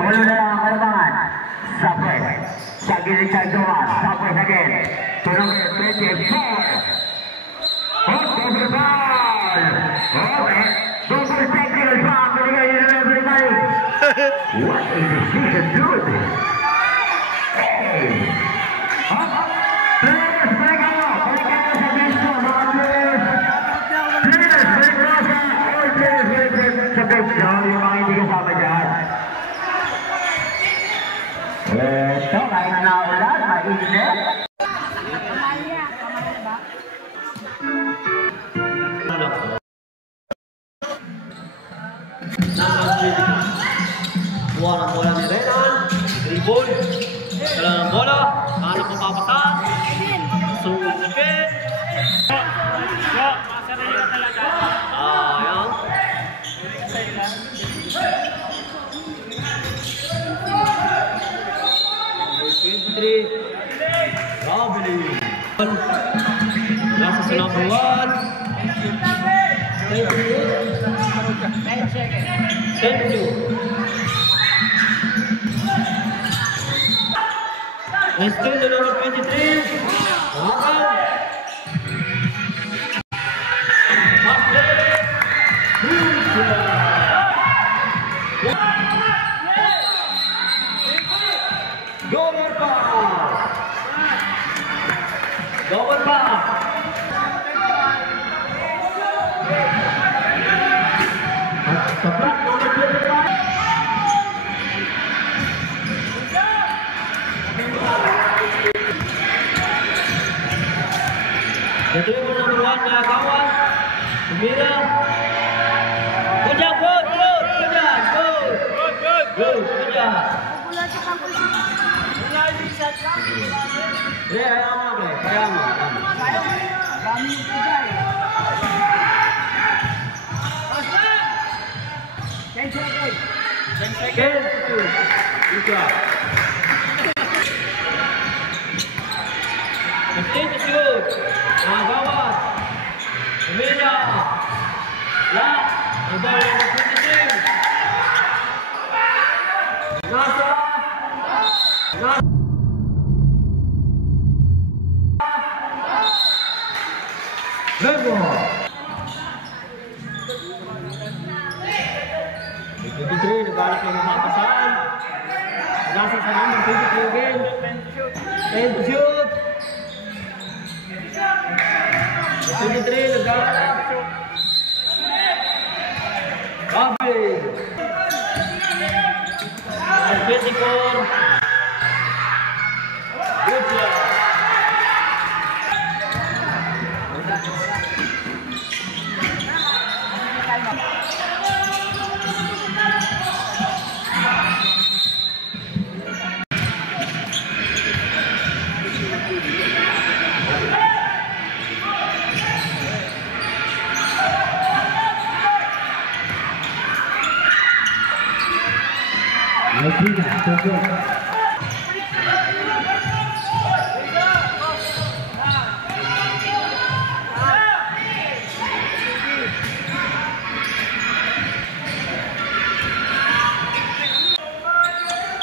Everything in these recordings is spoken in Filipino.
Tulo na lang ang kalabangan. Sapwes. Sa gilid sa Johan. Sapwes again. To number 24. Oh, double foul. Okay. Double technical foul. Pinigay nyo na everybody. What is this season doing? Hey. Players, balik kayo. Balik kayo sa bench. Mga players. Players, balik kayo sa all players. Sa bench. Yung mga hindi kasama dyan. Ito, kahit na ulan, mainit. Buwan ang bola ni Renan. Dribble. Dala ng bola. Hanap ang papasan. Sungkit. Ayan. Robin. Nasa sa number 1. 10-2. And still the number 23. Double pass. Ito yung number 1 mga kawan. Tumira. Good job, good. Ayaw mo. Dami yung pigay. 10 seconds. 10 seconds. Good job. 15 to shoot. Mga gawat. Tumira. Lock. Ang ball ng 23. Nasa. Level. 23, nagbalak ng mapapasan. Nasa sa number 23 again. 10 to shoot. 23, nagbalak. Robin. 24. Good job.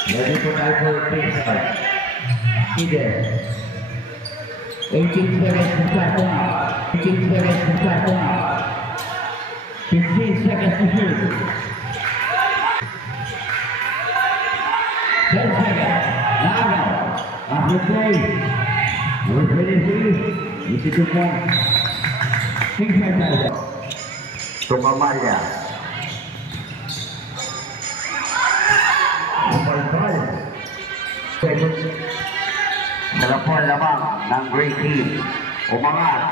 Ready for Michael Pinson. Either 18 seconds to start one. 18 seconds to start one. 15 seconds to shoot. 10 seconds. Now, after play. Number 23. Easy to point. 6 seconds. Tumamaya. Dalapon lamang ng Great Team. Umangat.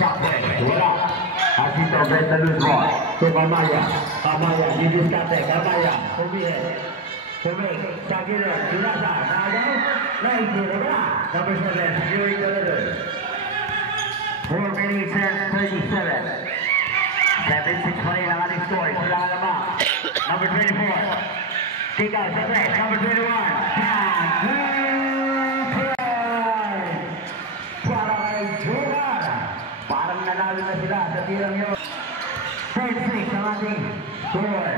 Sapwes. Wala. At ito, Benta Luzon. Tumamaya. Kamaya. Didustate. Kamaya. Tumihin. Tumig. Sa gilid. Sinasa. Nagaw. Naitira. Number 7. Fury Deliver. 4 minutes and 37. 7-6 pa rin ang ating score. Sila ka lamang. Number 24. Kick out, Sapwes. Number 21. Parang nanalo na sila sa tirang yun. 36 ang ating score.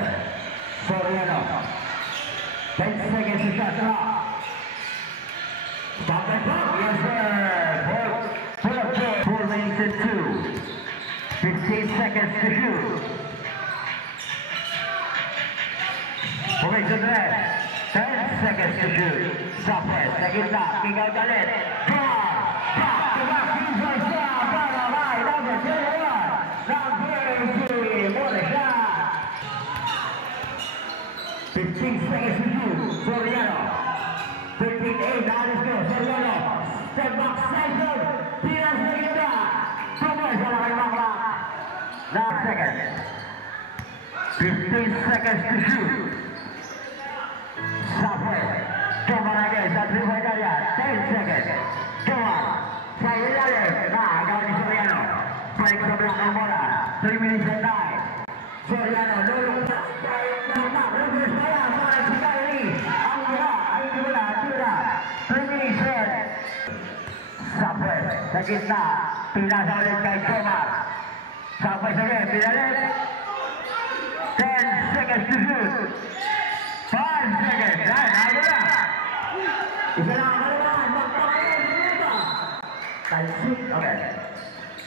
Soriano. 10 seconds to shot clock. Stop and clock. Yes, sir. Pull up, 4 minutes and 2. 15 seconds to shoot. Formation red. 10 seconds to shoot. Southwest. Sa gitna. Tinggal galit. Back to back. Defense shot. Para by number 21. Number 3. What a shot. 15 seconds to shoot. Soriano. 15-8. Now let's go. Soriano. Step back. Session. Tira sa gitna. Tumoy sa lakay bakla. 9 seconds. 15 seconds to shoot. Southwest. Come on again. Sa 3-point area. 10 seconds. Come on. Sa ilalim. Agad ni Soriano. Balik sa belakang bola. 3 minutes and 9. Soriano. Lulong na. Reverse bola. Para si Kyrie. Ang bola. Ay bola. Tira. 3 minutes and. Southwest. Sa gitna. Pinasa ulit kay Tomar. Southwest again. Pinalit. 10 seconds to shoot. 5 seconds. Ayo na. Isa lang ang kalamangan. Magpakalit. Minuto. Talsik. Okay.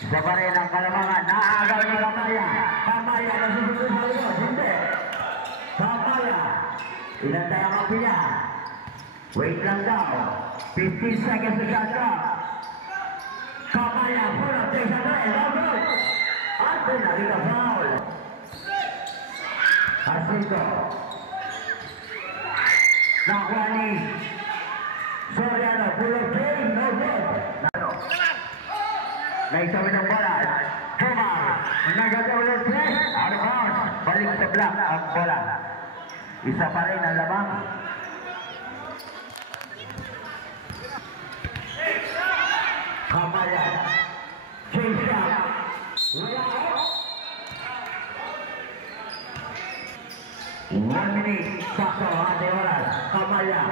Isa pa rin ang kalamangan. Naagaw ni Kamaya. Kamaya na susunod sa likod. Hindi. Kamaya. Inantay ang kapinya. Wait lang daw. 15 seconds to shot clock. Kamaya. Pull up. Takes a line. No good. At pinagin ang foul. Asito. Nakuha ni Soriano. Pull up game. No good. Naitawin ang bola. Tomar. Nagagawin ang press. Out of bounds. Balik sa block ang bola. Isa pa rin ang labang. Kamaya. Chase shot. Wala out. 1 minute. Sakto. Ate oras. Kamaya.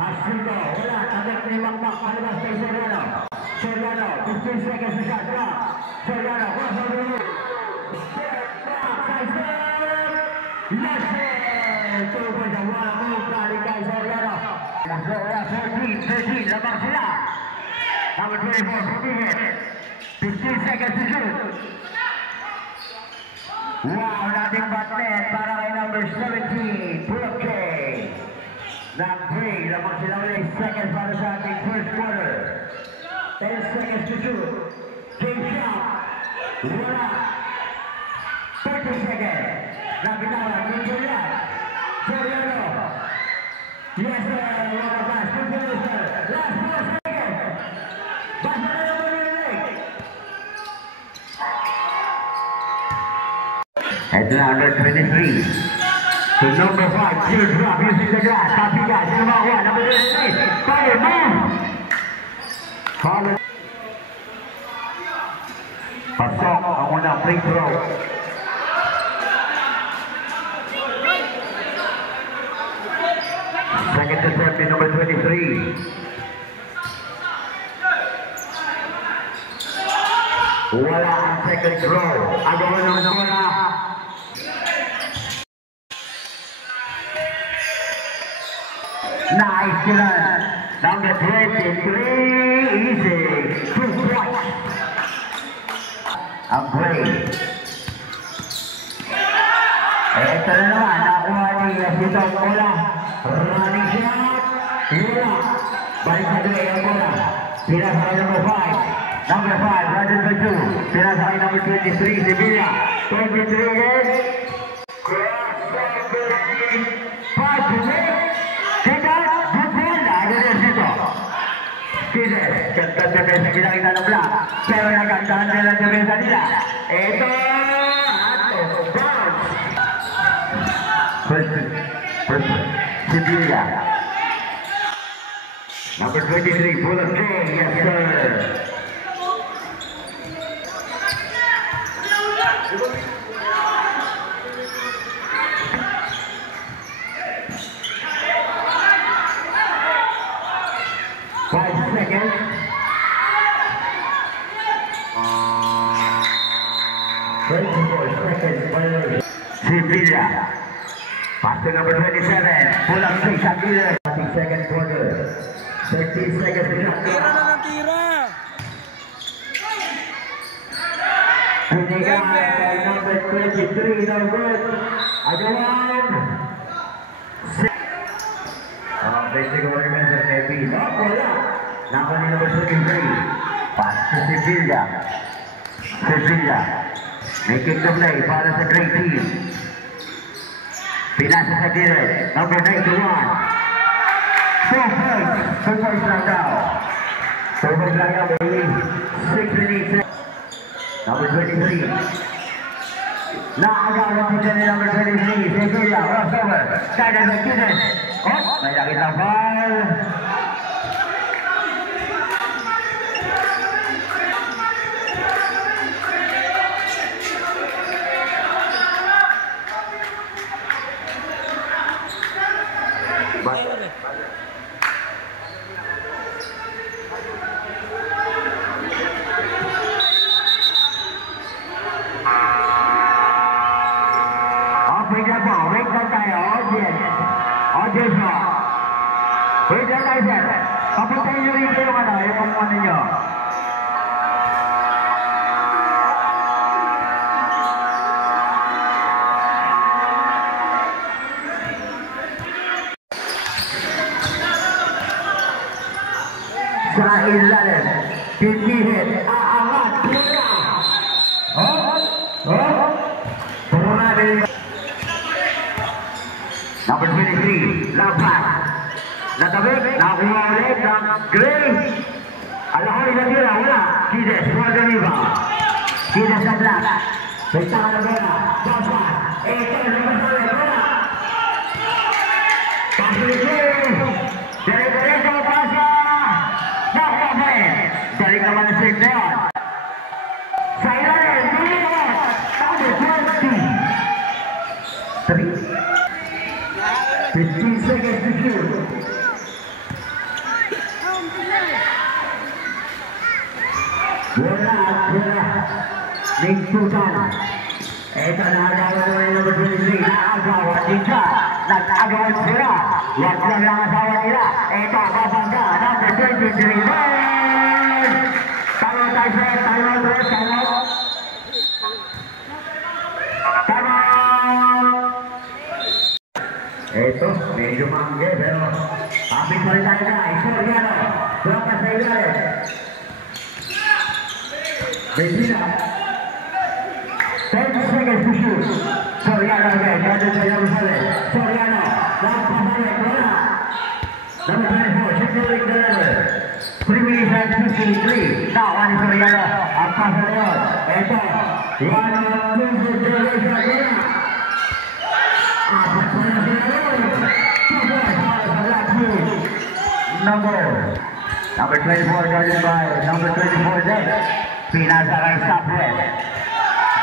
Asito. Wala. Agad ni Makmak. Palabas kay Soriano. Soriano. 15 seconds to shot clock. Soriano. Cross over the roof. Step back. Side step. Yes, sir. 2 points. Wala move. Galing kay Soriano. 13. Labang sila. Number 24. Forbihin. 15 seconds to shoot. Wow, nating batnet para kay number 17, Pull-up K. Ng 3, lamang sila ulit, seconds para sa ating first quarter. 10 seconds to shoot. Game shot. Wala. 30 seconds. Nabitawa, Nicolas. Soriano. Yes, sir. Wala pa. Nicolas, sir. Last 4 seconds. Basta na naman yung leg. At number 23. To number 5, teardrop using the glass. Papiga, number 1, number 23. Fire, move! Pasok ang unang free throw. Second attempt in number 23. Wala ang second throw. Agawan naman ang bola. Nice run. Number 23, easy. 2 points. Ang break. Ito na naman, nakuha ni Asito ang bola. Running shot. Wala. Balik sa Gray ang bola. Pinasa kay number 5. Number 5, Roger by 2. Pinasa kay number 23, Sevilla. 23 again. Cross over. 5 to win. Ganda defensa pinakita ng block. Pero nagandahan nila ang defensa nila. Ito! Ato! Bounce! First Sevilla. Number 23, Pull-up K. Yes, sir. Seconds. 24 seconds. Sevilla. Pass to number 27. Pull up 6 shot leader. 30-second quarter. 13 seconds to shot. Tira na ng tira. Binigay by number 23. No good. Agawan. Basically remains at AP. No, wala. Number number 23. Pass to Sevilla. Sevilla. Making the play para sa great team. Pinasa sa Dylan. Number 91. 4 points. 2 points lang daw. 2 points lang daw, baby. 6 minutes. Number 23. Naagawan si Dylan, number 23. Sevilla, crossover. Started by Dylan. Oh, may nakita foul. Wait lang tayo, sir. Papuntahin nyo rin yung pamuha ninyo. Sa ilalim, titihin, aangat, pula. Pula din. Number 23, Lapas. Natabik, nakuha ulit ng Gray. Alahoy na tira, wala. Kides, Waldo Riva. Kides sa black. Pagta ka na bola. Pasa. Ito, naman sa bola. Pasulit. Dire-diretso, pasa. Nakuha pa eh. Dalik naman ang save na yun. Sa ilalim, hindi naman. Number 20. 15 seconds to shoot. Bola. Nagtutan. Ito na agawan naman yung number 23. Naagawan din siya. Nag-agawan sila. Wag lang lang asawa nila. Ito, babangga. Number 23. Talo tayo sir. Talo. Ito, medyo mangge, pero kapit pa rin tayo na. Soriano. Berapa sa ilalim? Medina. 10 seconds to shoot. Soriano again. Nandun sa Jerusalem. Soriano. Nagpapalik. Wala. Number 24. Shifting deliver. 3 minutes and 53. Now, one Soriano. Ang pasa na yun. Ito. One of two generation. Wala. Apat pa na sila yun. 2 points para sa Black Team. Number 24 guarded by number 24 Dead. Pinasa kay Southwest.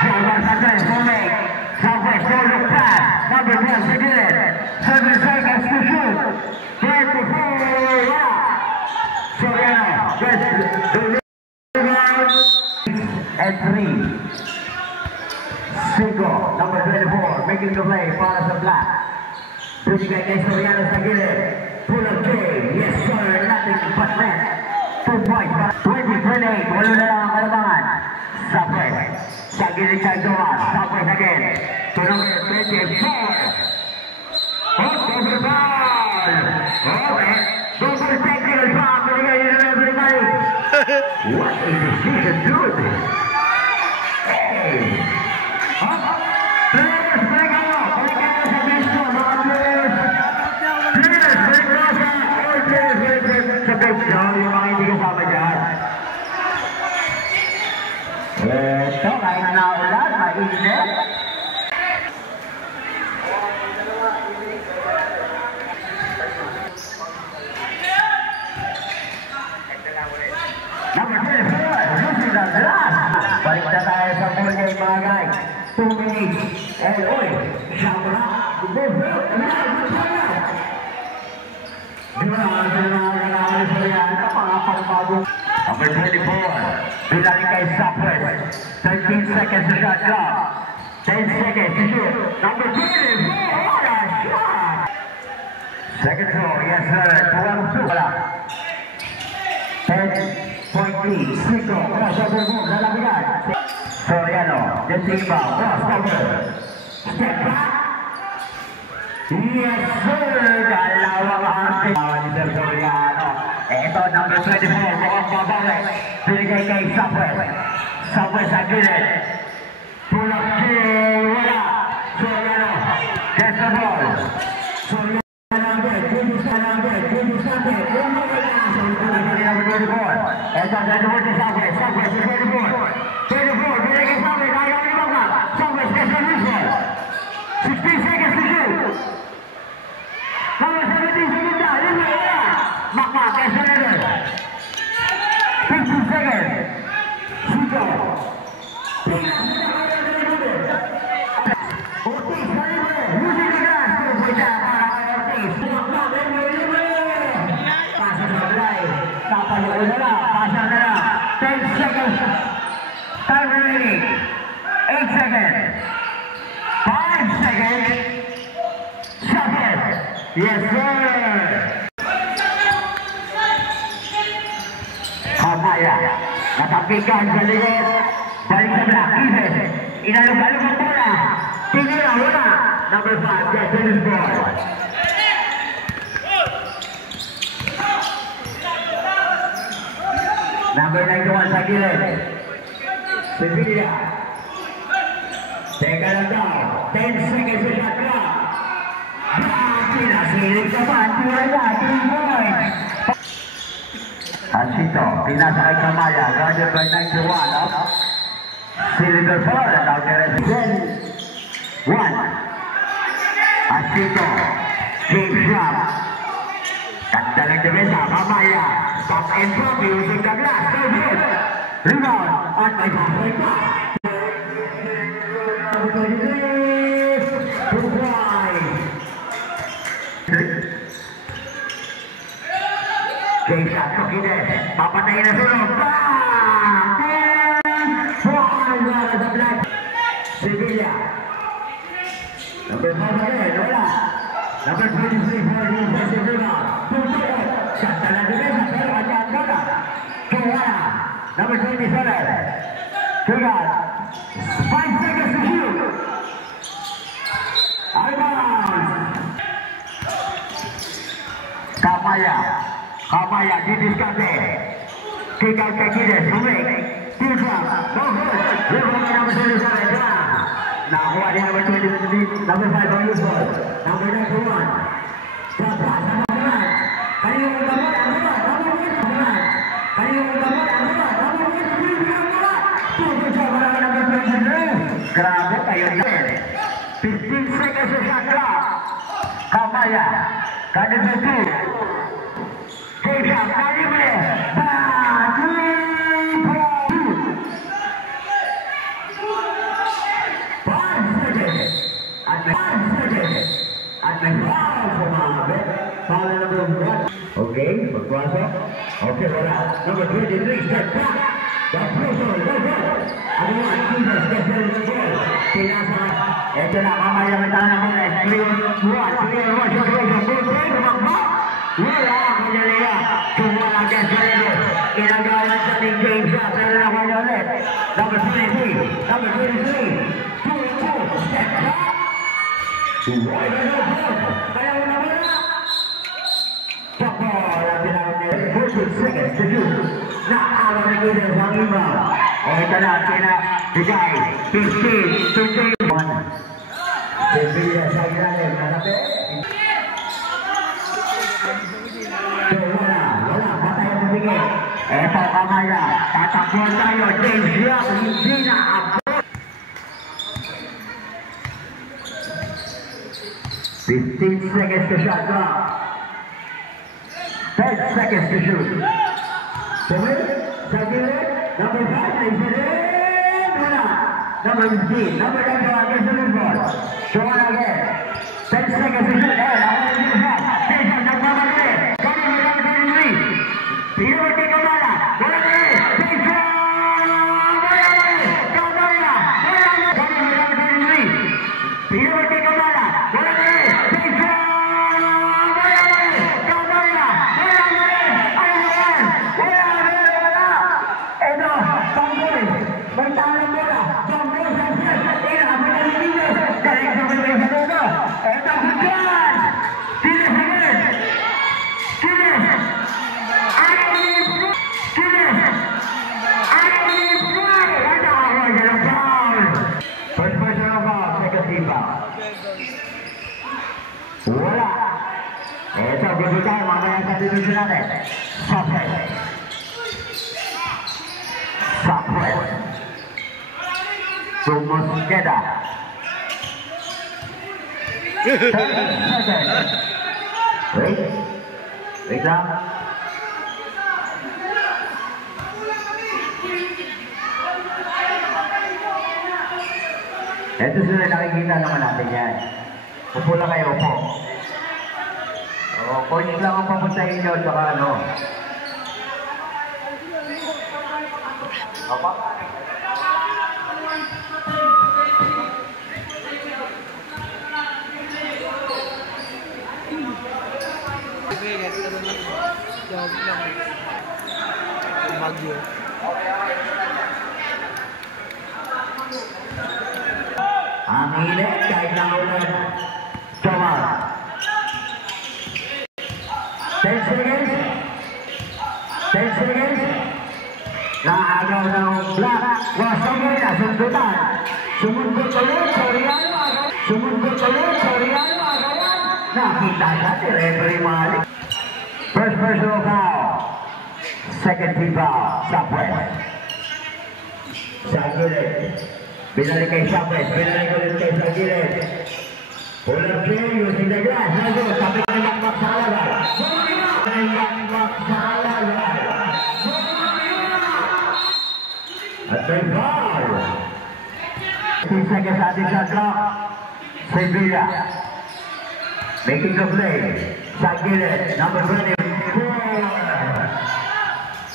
Jordan Sanchez moving. Southwest solo pass. Number 12 to Dylan. 7 seconds to shoot. 24. Yeah. Soriano. And 3. Cinco. Number 24 making the play para sa Black. Binigay kay Soriano sa gilid. Pull up game. Yes sir. Nothing but net. 2 points. 20-28. Walo na lang ang kalabangan. Southwest. Sa gilid kay Joas. Southwest again. To number 24. Double foul. Okay. Double technical foul. Binigay yun na everybody. What is this season doing? Hey. Players, balik kayo. Balik kayo sa bench ko. Mga players. Players, balik kayo sa all players. Balik kayo sa bench ko. Yung mga hindi kasama dyan. Ito, kahit na ulan, mainit. Number 24, losing the glass. Balik na tayo sa full game mga guys. 2 minutes. And oy, Shamra. Number 24, Bilali kay Southwest. 13 seconds to shot clock. 10 seconds to shoot. Number 24, what a shot! Second throw, yes sir. 2-2. Wala. 10.3. Siko. Wala siya bermove. Lalabigan. Soriano. Detimba. Cross cover. Step back. Yes sir. Dalawang hati. Ni Sir Soriano. Ito number 24. Mukhang babalik. Binigay kay Southwest. Southwest sa gilid. Pull-up kill. Wala. Soriano. Gets the ball. Soriano. Esa es el bote Southwest, Southwest es el bote. 24, viene que Southwest, ahí va a bajar. Southwest es el mismo. 16 seconds to shoot. Southwest 17 seconds down, this way, yeah. Back, es el líder. 15 seconds. Chico. Ortiz, libre. Music de gas, pero fue ya para Ortiz. Pasa Sablay. Tapa yung wala. 10 seconds. Time remaining. 8 seconds. 5 seconds. Shot. Yes, sir. Kamaya. Natapikan sa likod. Balik sa black. Ives. Inalog-alog ang bola. Tinira. Wala. Number 5. Yes, tennis ball. Number 91 sa gilid. Sevilla. Teka lang daw. 10 seconds sa shot clock. Pinasilip ka pa. Tira na. 3 points. Asito. Pinasa kay Kamaya. Guarded by 91. Silver ball. And out there is 1. Asito. Game shot. Ganda ng demesa. Kamaya. Stop and drop, using the glass, so good. Rebound, on my back, Game shot, Tokides. Papatayin na sulong. Bang! Sevilla. Number 5 again, wala. Number 23 for the offensive rebound. Shot na lang demesa, pero kanya ang bola. Kaya, number 27. Tugan. 5 seconds to shoot. Out-of-bounds. Kamaya, didiskarte. Kick out kay Kides, bumik. Two-drop, no good. Rebound kay number 27. Nakuha din number 23, number 5 on this ball. Number 91. Drop pass, number 1. Kaniyong utamot, ang bola. Number 1. Kaniyong utamot, ang bola. Number 1. Two shot, wala ka number 23. Grabe kayo din. 15 seconds sa shot clock. Kamaya. Kaniyong 2. Game shot, Kalibre. Bang! 5 seconds. At may 5 seconds. At may foul sa mga bet. Foul na number 1. Okay, magpasok. Okay, wala. Number 23, step back. The pressure, no good. Ano nga, Kives, gets the ball. Pinasa. Ito na, Kamaya may tanong mo na. 3-1, situation. Full break, magback. Wala, Manyalia. Tumala against the level. Inagawan sa ating game shot. Pero nakuha niya ulit. Number 23. Number 23. 2-2. Step back. Right on the board. Ayaw na wala. Top ball. Ang pinawag niya. 14 seconds to do. Naawa na Kides ang iba. O ito na. Pinabigay. 15 to 21. Sevilla sa ilalim. Nalabi. Wala, patay ang bibigay. Eto, Kamaya, tatakbuhan tayo. James Young, hindi na abot. 15 seconds to shot clock. 10 seconds to shoot. Seven, second, number 5, wala. Number 15, number 9, against the ball. Show on again. 10 seconds to shoot. Besok kita mamaya satu tujuan sampai Tumus Kedah. Wait lang. Ito sila nakikita naman natin yan. Upo lang kayo, upo. Coins lang ang papuntahin nyo, tsaka ano. Apa? Bagyo. Ang init kahit na ulan. Coba. 10 seconds. 10 seconds. Naagaw ng black. Wasagay na sundutan. Sumundot ulit sa Riano. Sumundot ulit sa Riano. Nakita siya si referee Malik. First personal foul. Second team foul. Southwest. Southwest. Binalik kay Southwest. Binalik ulit kay Southwest. Pull up play using the glass. Lago. Sabi ka niyakmak sa alagay. Niyakmak sa alagay. At may foul. 2 seconds sa ating shot clock. Sevilla. Making the play. Southwest. Number 24.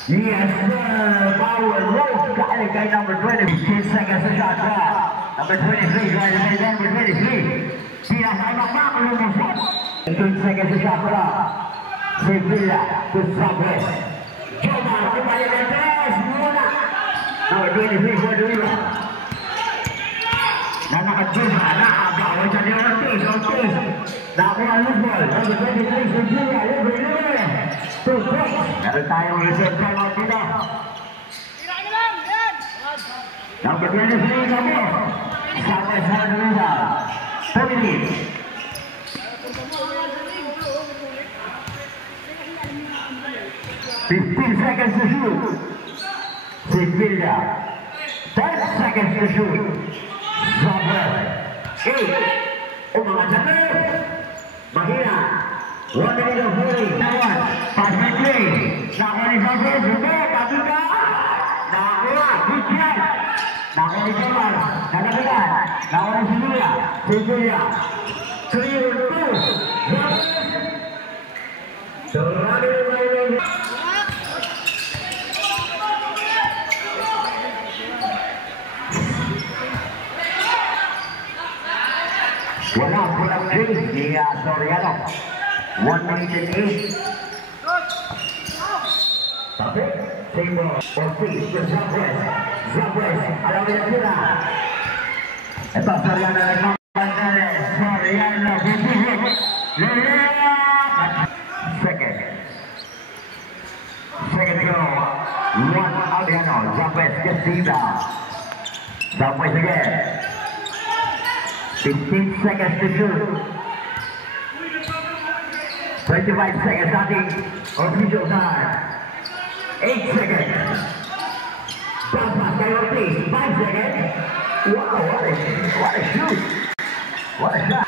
Yes, sir. Power roll. Got it, guy number 20. 15 seconds to shot clock. Number 23, right to say number 23. Pinakamak lumusot. 15 seconds to shot clock. Sevilla to Southwest. Joma, kembali ke atas. Mula. Number 23, for the rebound. Dan nakajuma, nakabawa siya ni Ortiz. Ortiz. Nakuha ang ball. Number 23, Sevilla. Libre. 2 points. Meron tayong reserve timeout dito. Number 23, Gabo. Southwest for the rebound. 30. 15 seconds to shoot. Sevilla. 10 seconds to shoot. Southwest. 8. Mga sakit. Mahina. 1 minute of holding. Nawan. Pass and play. Nakuha ni Southwest. Tapi ka. Nakuha. Good job. Nakuha ni Jamal. Nanabigan. Nakuha ni Sevilla. Sevilla. 3-2. Wala pulang game ni Soriano. 1 minute and 8. Tapi, Timbo, Ortiz ke Southwest. Southwest, ada banyak pula. Itu Soriano dan Soriano, second go. 1 Albiano. Southwest gets the rebound. Southwest again. 15 seconds to shoot. 25 seconds starting official time. 8 seconds. Bounce pass by Ortiz. 5 seconds. Wow, what a shoot. What a shot.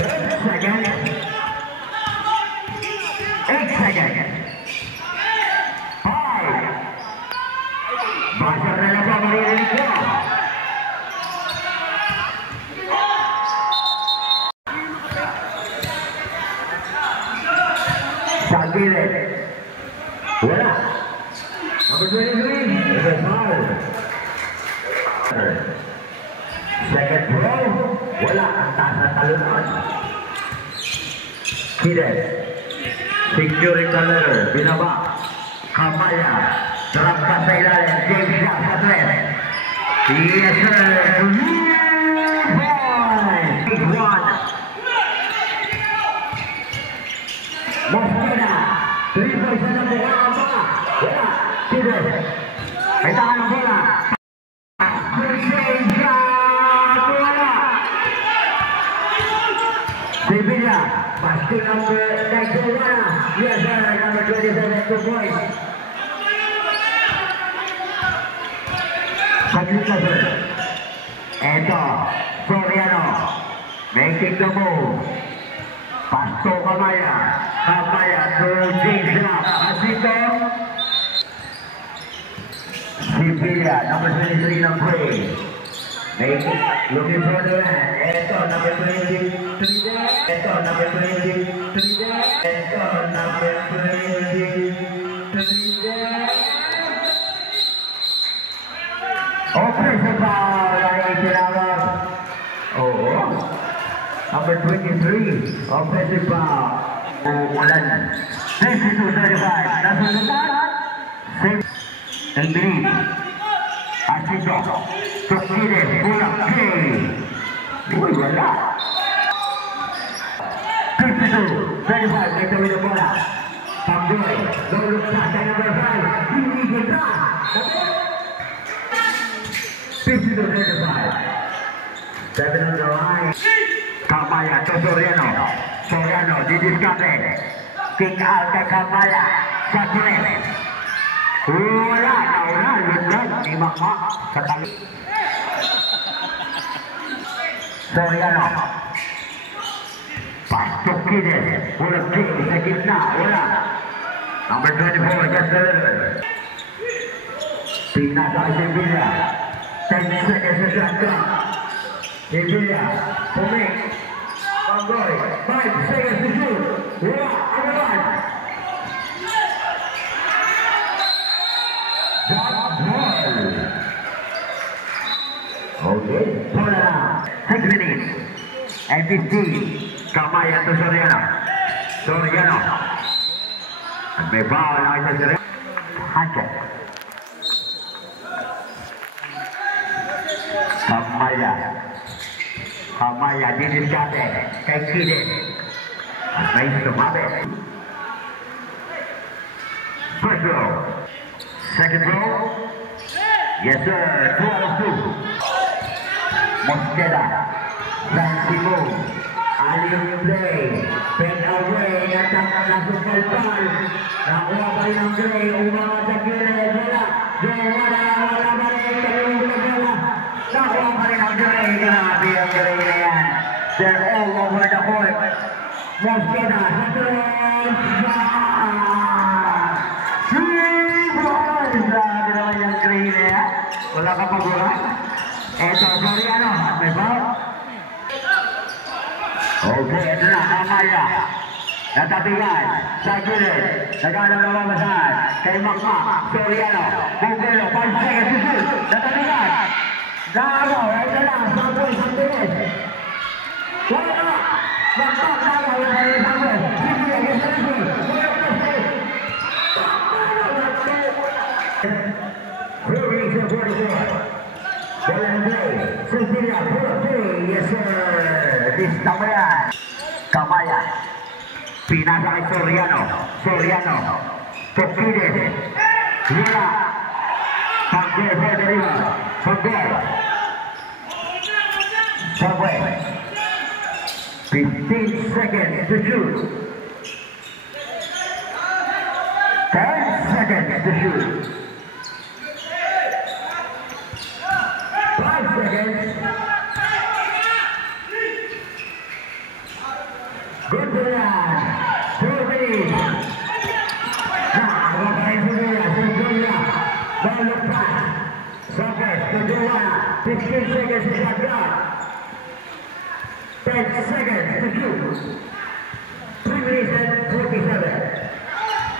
8 seconds. 8 seconds. 5. Basta na po maririnig ko. Sagilid. Wala. Number 23. Is a foul. Second throw. Wala. Ang taas na talunan. Kides. Securing the letter. Binaba. Kamaya. Terangkan sa ilalim. James Shaw sa 3. Yes sir. Big one. Mosqueda. 3 points na nabukaan pa. Wala. Kides. May tangan ng bola. James Shaw. Wala. Sevilla. Pasti na number 91. Yes, sir, number 27, 2 points. Eto, Soriano making the move. Pasto Kamaya. Kamaya to James Lap. Asito. Sibilla, number 23, number 3. Making, looking for the man. Eto, number 23 there. Eto, number 23 there. Eto, number 23 there. Offensive foul, number 23, offensive foul. Ulan. 32-35. Nasa lugar. Same. English. Asito. Tukide. Pulang K. Uy, wala. 52-35. May tawid ang bola. Panggoy. Luluk sa number 5. Hindi kita. 52-35. 7 on the line. Kamaya to Soriano. Soriano didiscarte. Kick out kay Kamaya. Sakit. Wala. Lundag. Di makma. Sa tali. Soriano. Pasok Kides. Walang kick sa gitna. Wala. Number 24 just delivered. Pinasa kay Sibilla. 10 seconds to shot clock. Sibilla, Pumik, Panggoy, 5 seconds to shoot. Wala, Agawan. Drop ball. Okay, bola. 6 minutes and 15. Kamaya to Soriano. Soriano. At may foul na isa Soriano. Hatchet. Kamaya didiscarte kay Kides. May sumabit. First row. Second row. Yes sir, 12-2. Mosqueda. Santiago. Aliyong play. Pen away. Natangka na sumpalpal. Nakuha pa rin ang Gray. Umangat sa Gray. Wala. Wala ba rin. Nakuha pa rin ang Gray. Grabe ang Gray na yan. They're all over the court. Mosqueda. Sa third. Grabe naman yung Gray na yan. Wala ka pagulan. Eto, Soriano. May foul. Okay, ito na, Kamaya. Natabigan, sa gilid. Naghanap na mamasahan. Kay Makma, Soriano. Bugelo, 5 seconds to shoot. Natabigan. Nagaw, ito na, Samuel Santiago. Wala na. Makma, nagaw, ito na, Samuel. Sige, sige. Release of 44. Cecilia, yes sir. Distawayan. Kamaya. Pinasa kay Soriano. Soriano. Tokides. Lila. Panggoy, Federico. Panggoy. Panggoy. 15 seconds to shoot. 10 seconds to shoot. 5 seconds. Good for that. 4 minutes. Now, what can you do? Ball look pass. Suckers to Joanna. 15 seconds to shot clock. 10 seconds to shoot. 3 minutes and 47.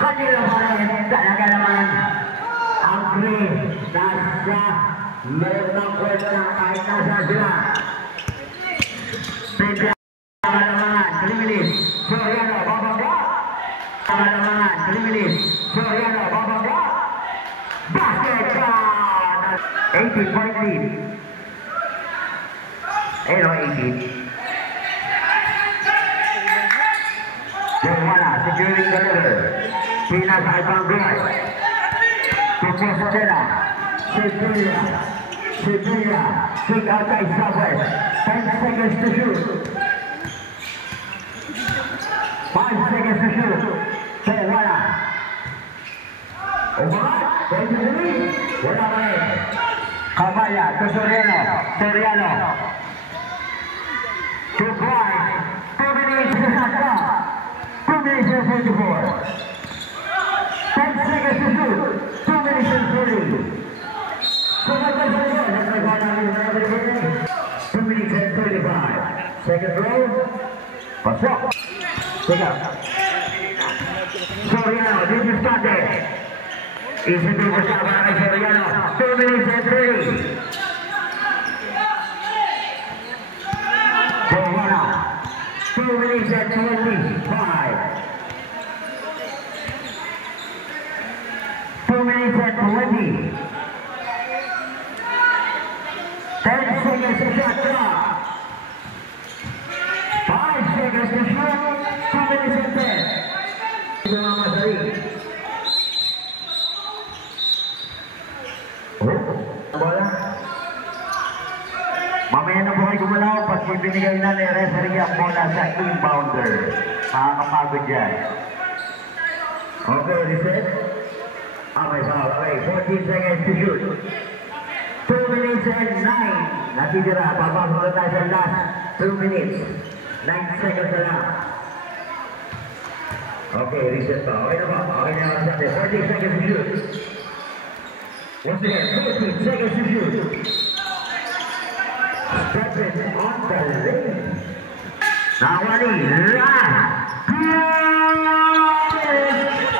Kanila pa rin. Talaga naman. Ang green. Nasa meron ng kwento na kahit nasa sila. Pwede naman, 3 minutes. Soriano, babangga. Naman, 3 minutes. Soriano, babangga. Basket shot! 18-point lead. Ayun o, 18. Joanna, securing the level. Pinasa kay Panggoy. Tupos sa tela. Sibilla, kick outside Southwest. 10 seconds to shoot. 5 seconds to shoot. So, wala. Umangat. 23. Wala pa rin. Kabaya to Soriano. Soriano. To Price. 2 minutes to shot clock. 2 minutes and 44. 10 seconds to shoot. 2 minutes and 30. So, that's the score. That's the score. 2 minutes and 35. Second row. Pasok. Tiga. Soriano, this is started. Isi itu bersama Soriano. 2 minutes and 30. Soriano. 2 minutes and 25. 2 minutes and 20. 10 seconds to shot clock. 5 seconds to shoot. 2 minutes and 10. Bola. Mamaya na po kayo gumalaw pag ibinigay na ni referee ang bola sa inbounder. Makakapagod yan. Okay, reset. Okay, foul. Okay, 14 seconds to shoot. 2 minutes and 9. Natitira. Papasok na tayo sa last 2 minutes. 9 seconds na lang. Okay, reset pa. Okay na ba? Okay na lang sa atin. 14 seconds to shoot. Once again, 14 seconds to shoot. Stepping on the lane. Nawali.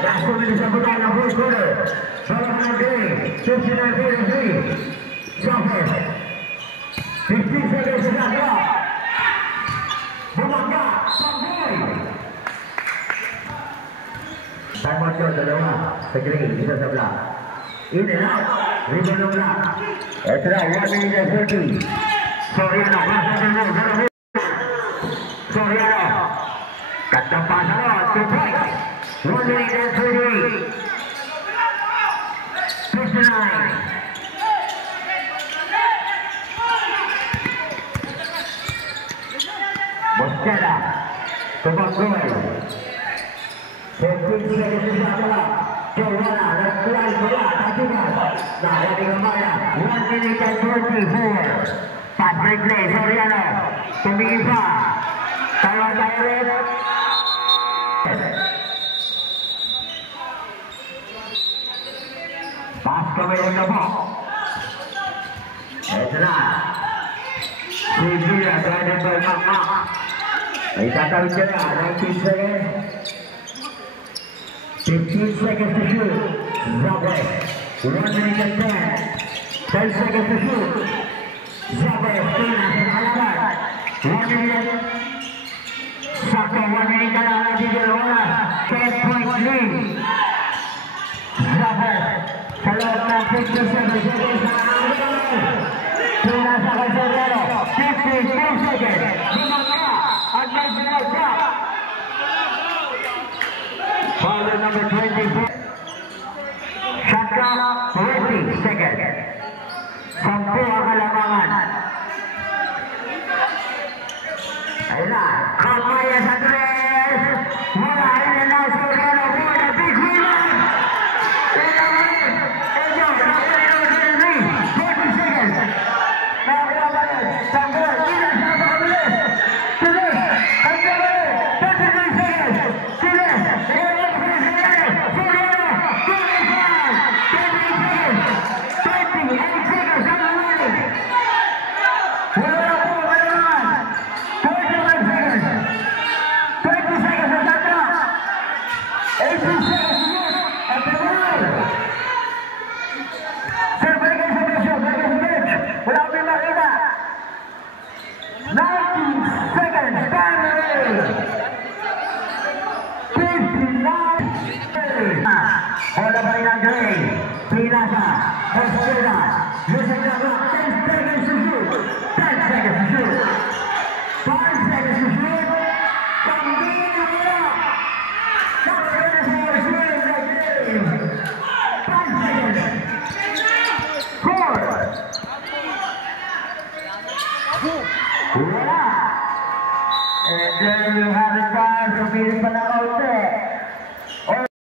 Last 2 minutes of the ball in the first quarter. Ball on the game. 59-33. Jumper. 15 seconds to shot clock. Bumangga. Samboy. Time out yun, dalawa. Sa green, isa sa black. In and out. Rebound ng black. Ito na, 1 minute and 30. Soriano, pasa ng road. Soriano. Katang pasa na, 2 points. 1 minute and 38. 69. Mosqueda. Tumanggoy. 14 seconds to shot clock. Joanna, nag-fly mula, tatugan. Nakalating ang maya. 1 minute and 24. Pass break play, Soriano. Tumingin pa. Taiwan Direct. Pass kami ng labo. Ito na. Si Gia, trying to mak-mak. May tatawid siya na, 19 seconds. 15 seconds to shoot. Zabres. 1 minute and 10. 10 seconds to shoot. Zabres. Tina sa nakalaban. 1 minute. Sakto 1 minute na lang natin yung oras. 10-point lead. Zabres. Sa loob ng 57 seconds na nakalaban. Tina sa Soriano. 52 seconds. Bumangga. At may sinagsak. Foul number 24. Shot clock 20 seconds. 10 ang kalamangan. Ayun na. Kamaya sa tres. Wala rin na lang Soriano for the big winner. Ejo, nakalaman sa 40 seconds. Nakalaman. Tambor. Ina sa pabilis. Tuloy. Tambor. 33 seconds. Tuloy. Bola pa rin ang Gray. Pinasa. Mosqueda. Using the clock. 10 seconds to shoot. 10 seconds to shoot. 5 seconds to shoot. Pambili na bola. Nakagana sa mga shoot in the game. 5 seconds. Score. Wala. And there you have it, guys. Repeat for the outset.